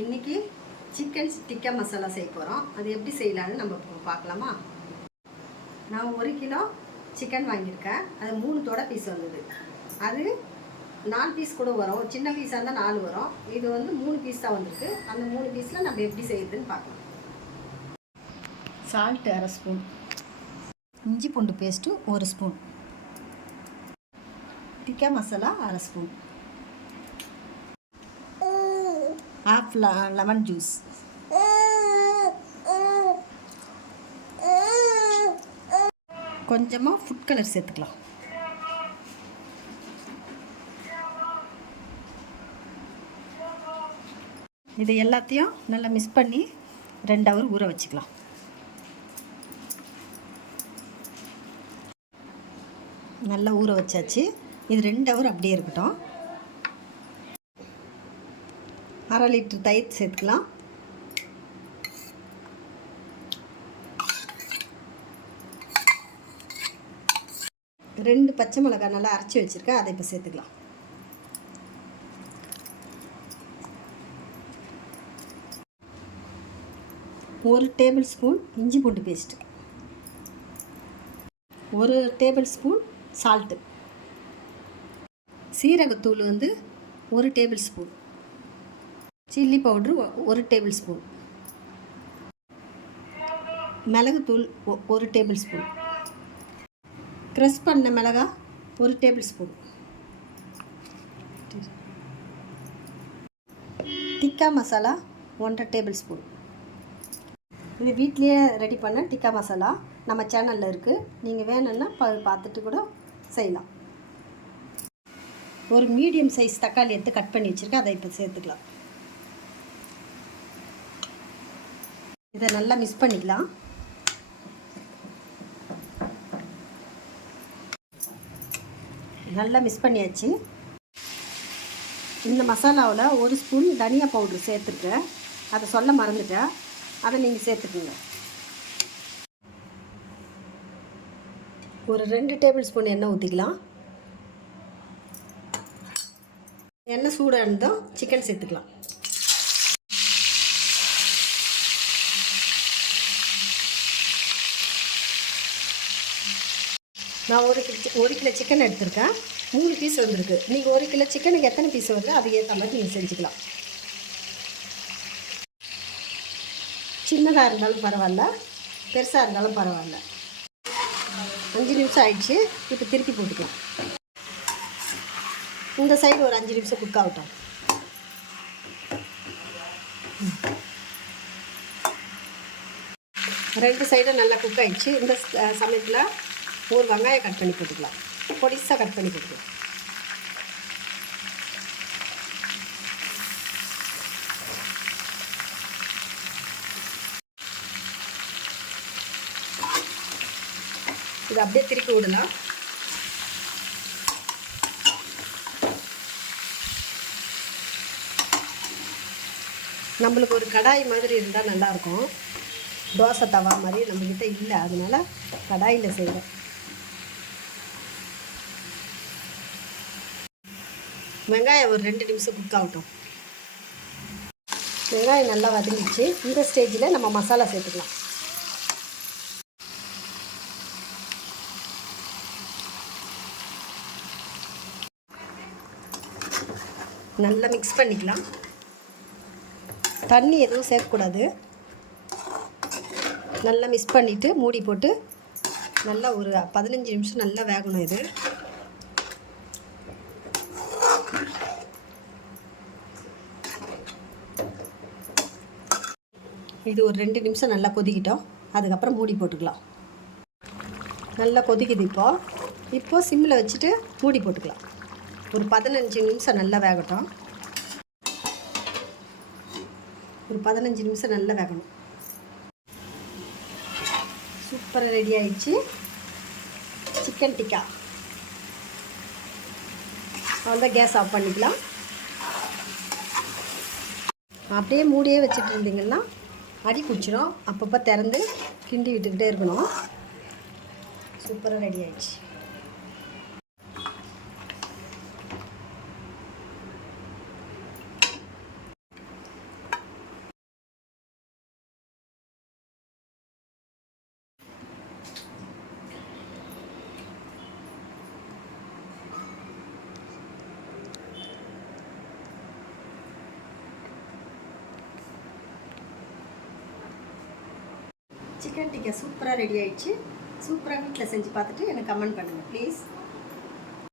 இன்றைக்கி சிக்கன் டிக்கா மசாலா செய்ய போகிறோம். அது எப்படி செய்யலான்னு நம்ம பார்க்கலாமா? நான் 1 கிலோ சிக்கன் வாங்கியிருக்கேன். அது 3 தொடை பீஸ் வந்தது. அது 4 பீஸ் கூட வரும். சின்ன பீஸாக இருந்தால் 4 வரும். இது வந்து 3 பீஸ் தான் வந்திருக்கு. அந்த 3 பீஸில் நம்ம எப்படி செய்யுதுன்னு பார்க்கலாம். சால்ட் 1/2 ஸ்பூன், இஞ்சி பூண்டு paste 1 spoon, tikka masala 1/2 spoon, half lemon juice, கொஞ்சமாக ஃபுட் கலர் சேர்த்துக்கலாம். இது எல்லாத்தையும் நல்லா மிக்ஸ் பண்ணி 2 ஹவர் ஊற வச்சுக்கலாம். நல்லா ஊற வச்சாச்சு. இது 2 ஹவர் அப்படியே இருக்கட்டும். 1/2 லிட்டர் தயிர் சேர்த்துக்கலாம். ரெண்டு பச்சை மிளகாய் நல்லா அரைச்சி வச்சுருக்கேன், அதை இப்போ சேர்த்துக்கலாம். ஒரு டேபிள் ஸ்பூன் இஞ்சி பூண்டு பேஸ்ட்டு, 1 டேபிள் ஸ்பூன் சால்ட்டு, சீரகத்தூள் வந்து 1 table spoon, chilli powder 1 table spoon, மிளகுத்தூள் 1 டேபிள் ஸ்பூன், க்ரஷ் பண்ண மிளகாய் 1 table spoon, tikka masala 1/2 table spoon. இது வீட்லேயே ரெடி பண்ண டிக்கா மசாலா நம்ம சேனலில் இருக்குது. நீங்கள் வேணும்னா பார்த்துட்டு கூட செய்யலாம். ஒரு மீடியம் சைஸ் தக்காளி எடுத்து கட் பண்ணி வச்சுருக்கேன், அதை இப்போ சேர்த்துக்கலாம். இதை நல்லா மிக்ஸ் பண்ணிக்கலாம். நல்லா மிக்ஸ் பண்ணியாச்சு. இந்த மசாலாவில் 1 ஸ்பூன் தனியா பவுட்ரு சேர்த்துருக்கேன், அதை சொல்ல மறந்துட்டேன். அதை நீங்கள் சேர்த்துக்குங்க. ஒரு 2 டேபிள் ஸ்பூன் எண்ணெய் ஊற்றிக்கலாம். எண்ணெய் சூடாக இருந்தோம் சிக்கன் சேர்த்துக்கலாம். நான் 1 கிலோ சிக்கன் எடுத்திருக்கேன். 3 பீஸ் வந்திருக்கு. நீங்கள் 1 கிலோ சிக்கனுக்கு எத்தனை பீஸ் வருது அது ஏற்ற மாதிரி நீங்கள் செஞ்சுக்கலாம். சின்னதாக இருந்தாலும் பரவாயில்ல, பெருசாக இருந்தாலும் பரவாயில்ல. 5 நிமிஷம் ஆயிடுச்சு. இப்போ திருப்பி போட்டுக்கலாம். இந்த சைடு ஒரு 5 நிமிஷம் குக் ஆகட்டும். ரெண்டு சைடும் நல்லா குக் ஆகிடுச்சு. இந்த சமயத்தில் ஒரு வெங்காயம் கட் பண்ணி போட்டுக்கலாம். பொடிசாக கட் பண்ணி போட்டுக்கலாம். இது அப்படியே திருப்பி விடலாம். நம்மளுக்கு ஒரு கடாய் மாதிரி இருந்தால் நல்லாயிருக்கும். தோசை தவா மாதிரி நம்மக்கிட்ட இல்லை, அதனால கடாயில் செய்கிறேன். வெங்காயம் ஒரு 2 நிமிஷம் குக் ஆகட்டும். வெங்காயம் நல்லா வதங்கிச்சு. இந்த ஸ்டேஜில் நம்ம மசாலா சேர்த்துக்கலாம். நல்லா மிக்ஸ் பண்ணிக்கலாம். தண்ணி எதுவும் சேர்க்கக்கூடாது. நல்லா மிக்ஸ் பண்ணிவிட்டு மூடி போட்டு நல்லா ஒரு 15 நிமிஷம் நல்லா வேகணும். இது ஒரு 2 நிமிஷம் நல்லா கொதிக்கிட்டோம். அதுக்கப்புறம் மூடி போட்டுக்கலாம். நல்லா கொதிக்குது. இப்போது சிம்மில் வச்சுட்டு மூடி போட்டுக்கலாம். ஒரு 15 நிமிஷம் நல்லா வேகட்டும். ஒரு 15 நிமிஷம் நல்லா வேகணும். சூப்பராக ரெடி ஆயிடுச்சு சிக்கன் டிக்கா. அவ்வளோதான், கேஸ் ஆஃப் பண்ணிக்கலாம். அப்படியே மூடியே வச்சுட்டு இருந்தீங்கன்னா அடி பிடிச்சிடும். அப்பப்போ திறந்து கிண்டி விட்டுக்கிட்டே இருக்கணும். சூப்பராக ரெடி ஆயிடுச்சு. சிக்கன் டிக்கா சூப்பராக ரெடி ஆயிடுச்சு. சூப்பராக வீட்டில் செஞ்சு பார்த்துட்டு எனக்கு கமெண்ட் பண்ணுங்கள் ப்ளீஸ்.